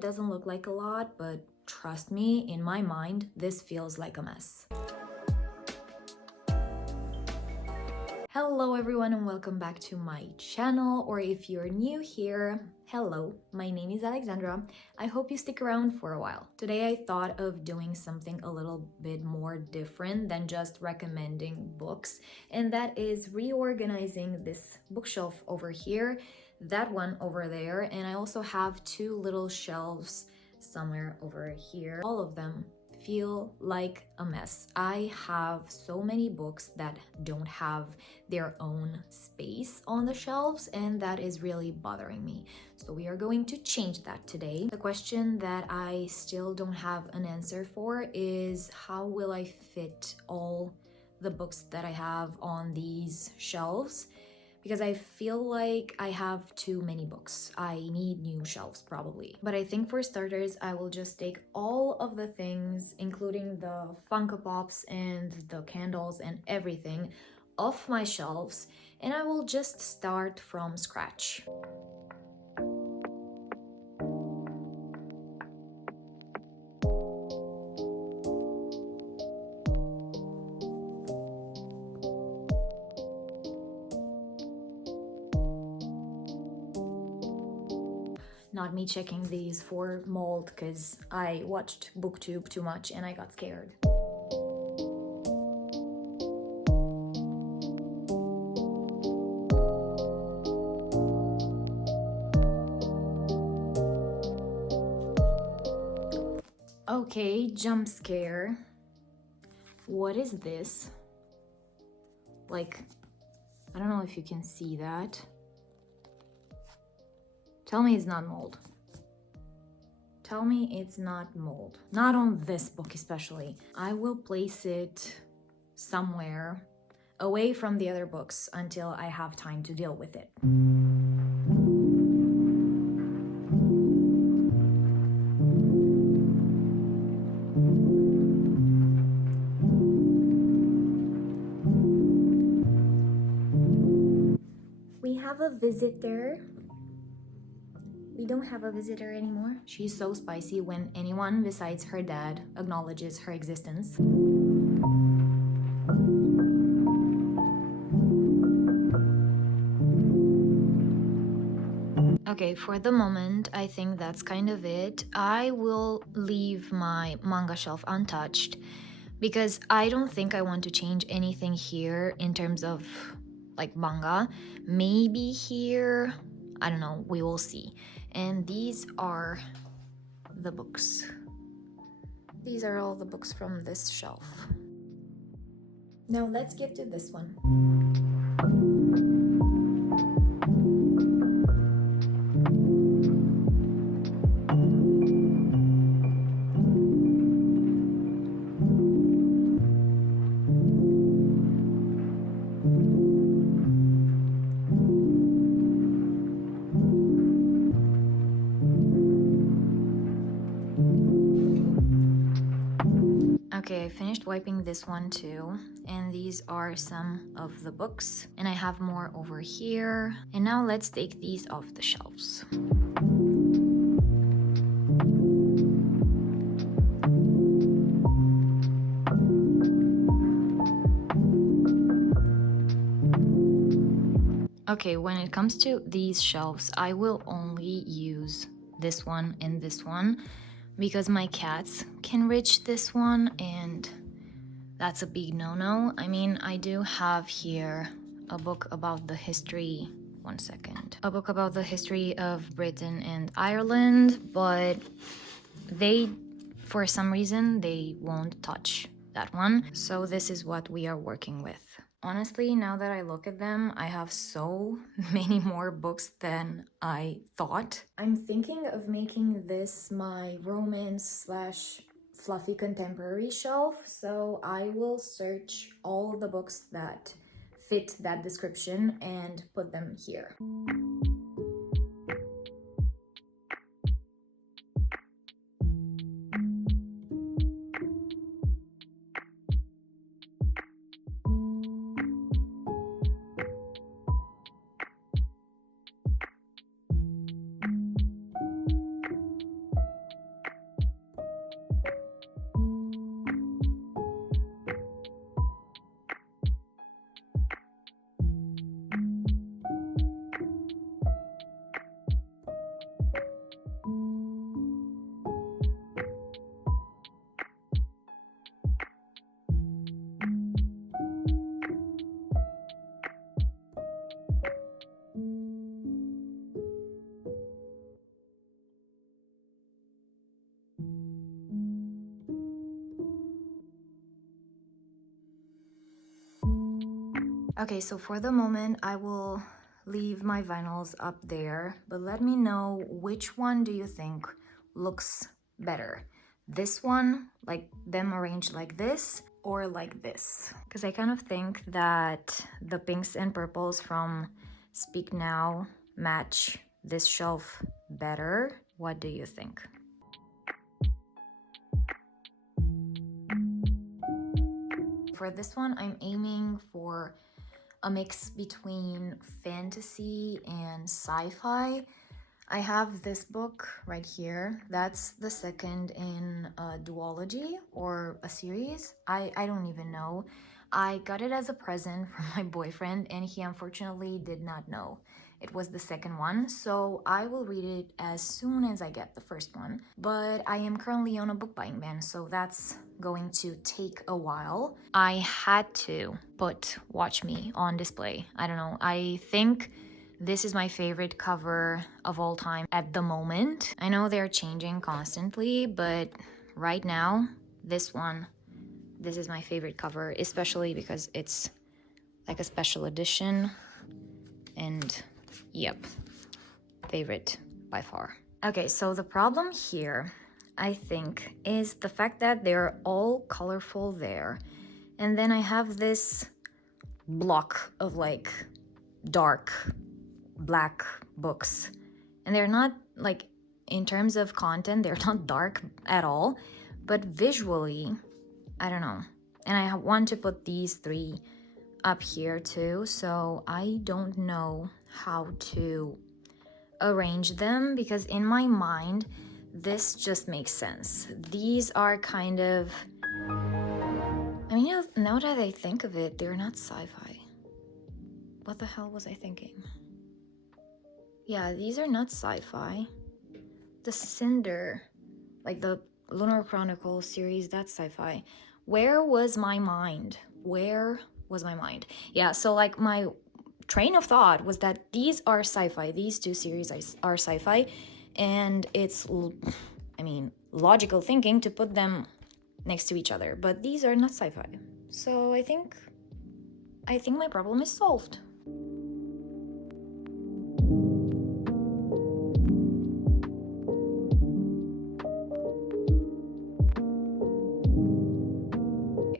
it doesn't look like a lot, but trust me, in my mind, this feels like a mess. Hello everyone and welcome back to my channel, or if you're new here, hello, my name is Alexandra. I hope you stick around for a while. Today I thought of doing something a little bit more different than just recommending books, and that is reorganizing this bookshelf over here, that one over there, and I also have two little shelves somewhere over here. All of them feel like a mess. I have so many books that don't have their own space on the shelves, and that is really bothering me. So we are going to change that today. The question that I still don't have an answer for is, how will I fit all the books that I have on these shelves? Because I feel like I have too many books. I need new shelves probably. But I think for starters, I will just take all of the things, including the Funko Pops and the candles and everything, off my shelves, and I will just start from scratch. Not me checking these for mold, because I watched BookTube too much and I got scared. Okay, jump scare. What is this? Like, I don't know if you can see that. Tell me it's not mold. Tell me it's not mold. Not on this book especially. I will place it somewhere away from the other books until I have time to deal with it. We have a visitor. We don't have a visitor anymore. She's so spicy when anyone besides her dad acknowledges her existence. Okay, for the moment, I think that's kind of it. I will leave my manga shelf untouched because I don't think I want to change anything here in terms of like manga. Maybe here, I don't know, we will see. And these are the books. These are all the books from this shelf. Now let's get to this one. Okay, I finished wiping this one too, and these are some of the books, and I have more over here. And now let's take these off the shelves. Okay, when it comes to these shelves, I will only use this one and this one, because my cats can reach this one, and that's a big no-no. I mean, I do have here a book about the history, one second, a book about the history of Britain and Ireland, but they, for some reason, they won't touch that one. So this is what we are working with. Honestly, now that I look at them, I have so many more books than I thought. I'm thinking of making this my romance / fluffy contemporary shelf, so I will search all the books that fit that description and put them here. Okay, so for the moment, I will leave my vinyls up there, but let me know which one do you think looks better? This one, like them arranged like this, or like this? Because I kind of think that the pinks and purples from Speak Now match this shelf better. What do you think? For this one, I'm aiming for a mix between fantasy and sci-fi. I have this book right here. That's the second in a duology or a series. I don't even know. I got it as a present from my boyfriend and he unfortunately did not know it was the second one, so I will read it as soon as I get the first one. But I am currently on a book buying ban, so that's going to take a while. I had to put Watch Me on display. I don't know, I think this is my favorite cover of all time at the moment. I know they're changing constantly, but right now, this is my favorite cover, especially because it's like a special edition. And yep, favorite by far. Okay, so the problem here, I think, is the fact that they're all colorful there. And then I have this block of like dark black books. And they're not like, in terms of content, they're not dark at all. But visually, I don't know. And I want to put these three up here too, so I don't know how to arrange them because in my mind this just makes sense. These are kind of, I mean, now that I think of it, they're not sci-fi. What the hell was I thinking? Yeah, these are not sci-fi. The Cinder, like the Lunar Chronicles series, that's sci-fi. Where was my mind? Where was my mind? Yeah, so like my train of thought was that these are sci-fi. These two series are sci-fi, and it's, I mean, logical thinking to put them next to each other, but these are not sci-fi. So I think my problem is solved.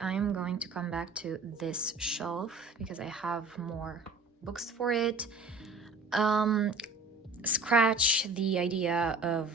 I'm going to come back to this shelf because I have more books for it. Scratch the idea of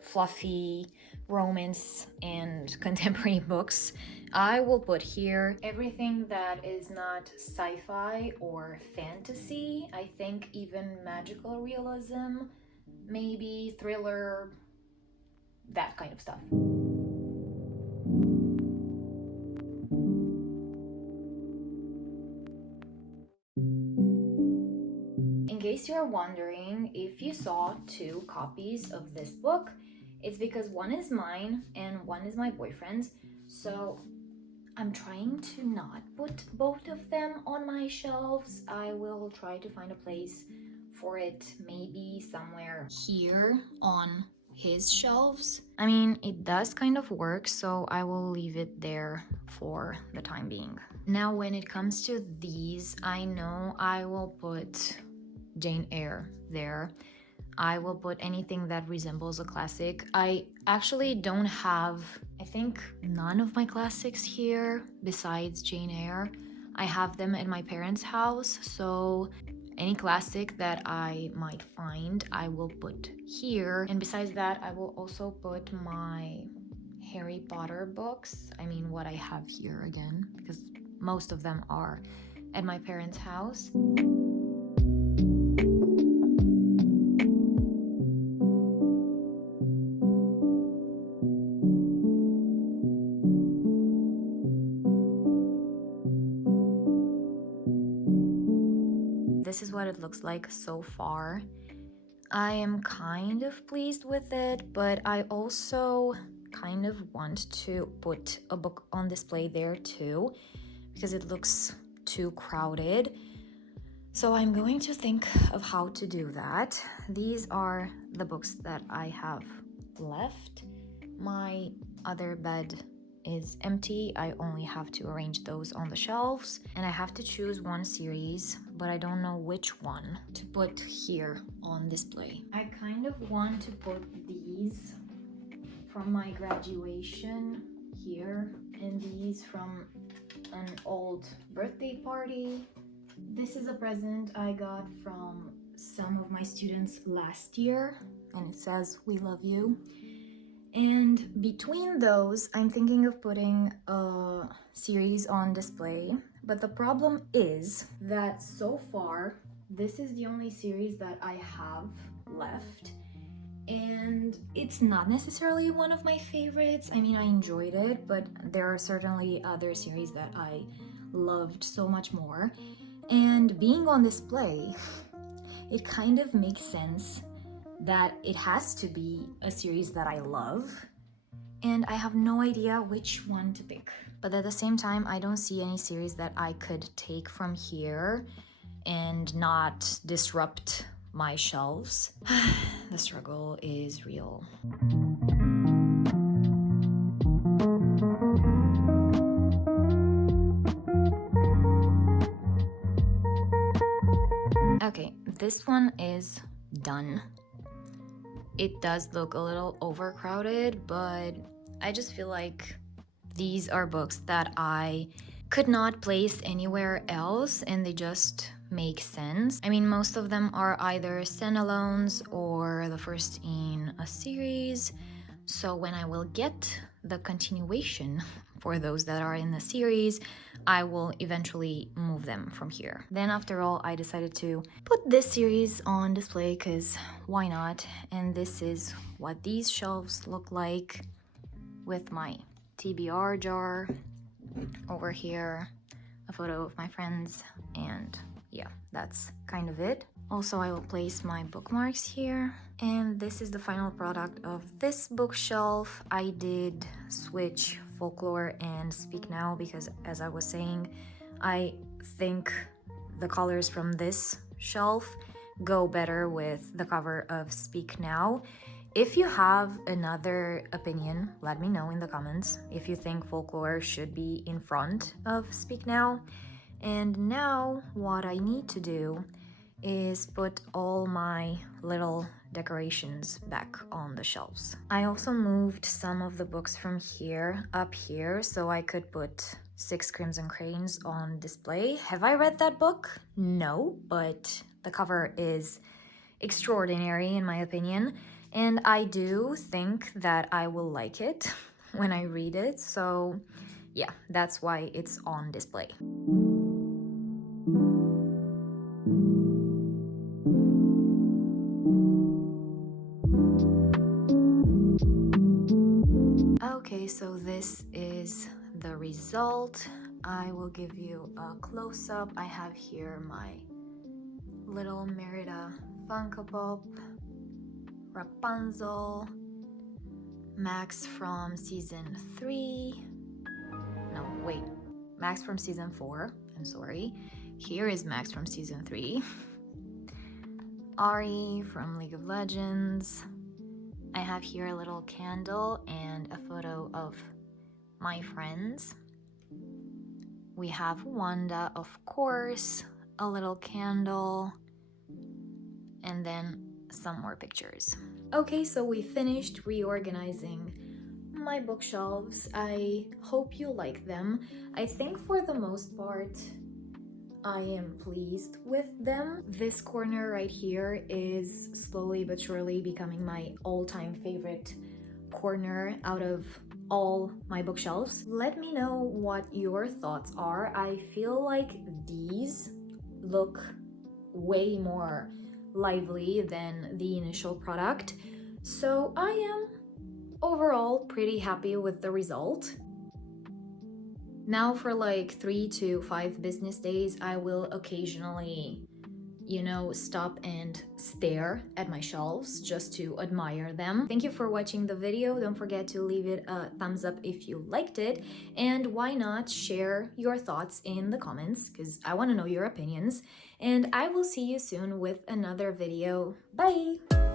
fluffy romance and contemporary books. I will put here everything that is not sci-fi or fantasy. I think even magical realism, maybe thriller, that kind of stuff. In case you're wondering if you saw two copies of this book, it's because one is mine and one is my boyfriend's. So I'm trying to not put both of them on my shelves. I will try to find a place for it, maybe somewhere here on his shelves. I mean, it does kind of work, so I will leave it there for the time being. Now, when it comes to these, I know I will put Jane Eyre there. I will put anything that resembles a classic. I actually don't have, I think, none of my classics here besides Jane Eyre. I have them at my parents' house, so any classic that I might find, I will put here. And besides that, I will also put my Harry Potter books. I mean, what I have here again, because most of them are at my parents' house. This is what it looks like so far. I am kind of pleased with it, but I also kind of want to put a book on display there too, because it looks too crowded. So I'm going to think of how to do that. These are the books that I have left. My other bed is empty. I only have to arrange those on the shelves, and I have to choose one series, but I don't know which one to put here on display. I kind of want to put these from my graduation here, and these from an old birthday party. This is a present I got from some of my students last year, and it says, "We love you." And between those, I'm thinking of putting a series on display. But the problem is that so far, this is the only series that I have left. And it's not necessarily one of my favorites. I mean, I enjoyed it, but there are certainly other series that I loved so much more. And being on display, it kind of makes sense that it has to be a series that I love, and I have no idea which one to pick. But at the same time, I don't see any series that I could take from here and not disrupt my shelves. The struggle is real. Okay, this one is done. It does look a little overcrowded, but I just feel like these are books that I could not place anywhere else, and they just make sense. I mean, most of them are either standalones or the first in a series, so when I will get the continuation for those that are in the series, I will eventually move them from here. Then after all, I decided to put this series on display because why not? And this is what these shelves look like with my TBR jar over here, a photo of my friends, and yeah, that's kind of it. Also, I will place my bookmarks here. And this is the final product of this bookshelf. I did switch Folklore and Speak Now because, as I was saying, I think the colors from this shelf go better with the cover of Speak Now. If you have another opinion, let me know in the comments if you think Folklore should be in front of Speak Now. And now what I need to do is put all my little decorations back on the shelves. I also moved some of the books from here up here so I could put 6 Crimson Cranes on display. Have I read that book? No, but the cover is extraordinary in my opinion, and I do think that I will like it when I read it, so yeah, that's why it's on display. Okay, so this is the result. I will give you a close-up. I have here my little Merida Funko Pop, Rapunzel, Max from season 3. No, wait, Max from season 4. I'm sorry. Here is Max from season 3. Ari from League of Legends. I have here a little candle and a photo of my friends. We have Wanda, of course, a little candle, and then some more pictures. Okay, so we finished reorganizing my bookshelves. I hope you like them. I think for the most part, I am pleased with them. This corner right here is slowly but surely becoming my all-time favorite corner out of all my bookshelves. Let me know what your thoughts are. I feel like these look way more lively than the initial product, so I am overall pretty happy with the result. Now for like 3 to 5 business days, I will occasionally, stop and stare at my shelves just to admire them. Thank you for watching the video. Don't forget to leave it a thumbs up if you liked it, and why not share your thoughts in the comments because I want to know your opinions. And I will see you soon with another video. Bye!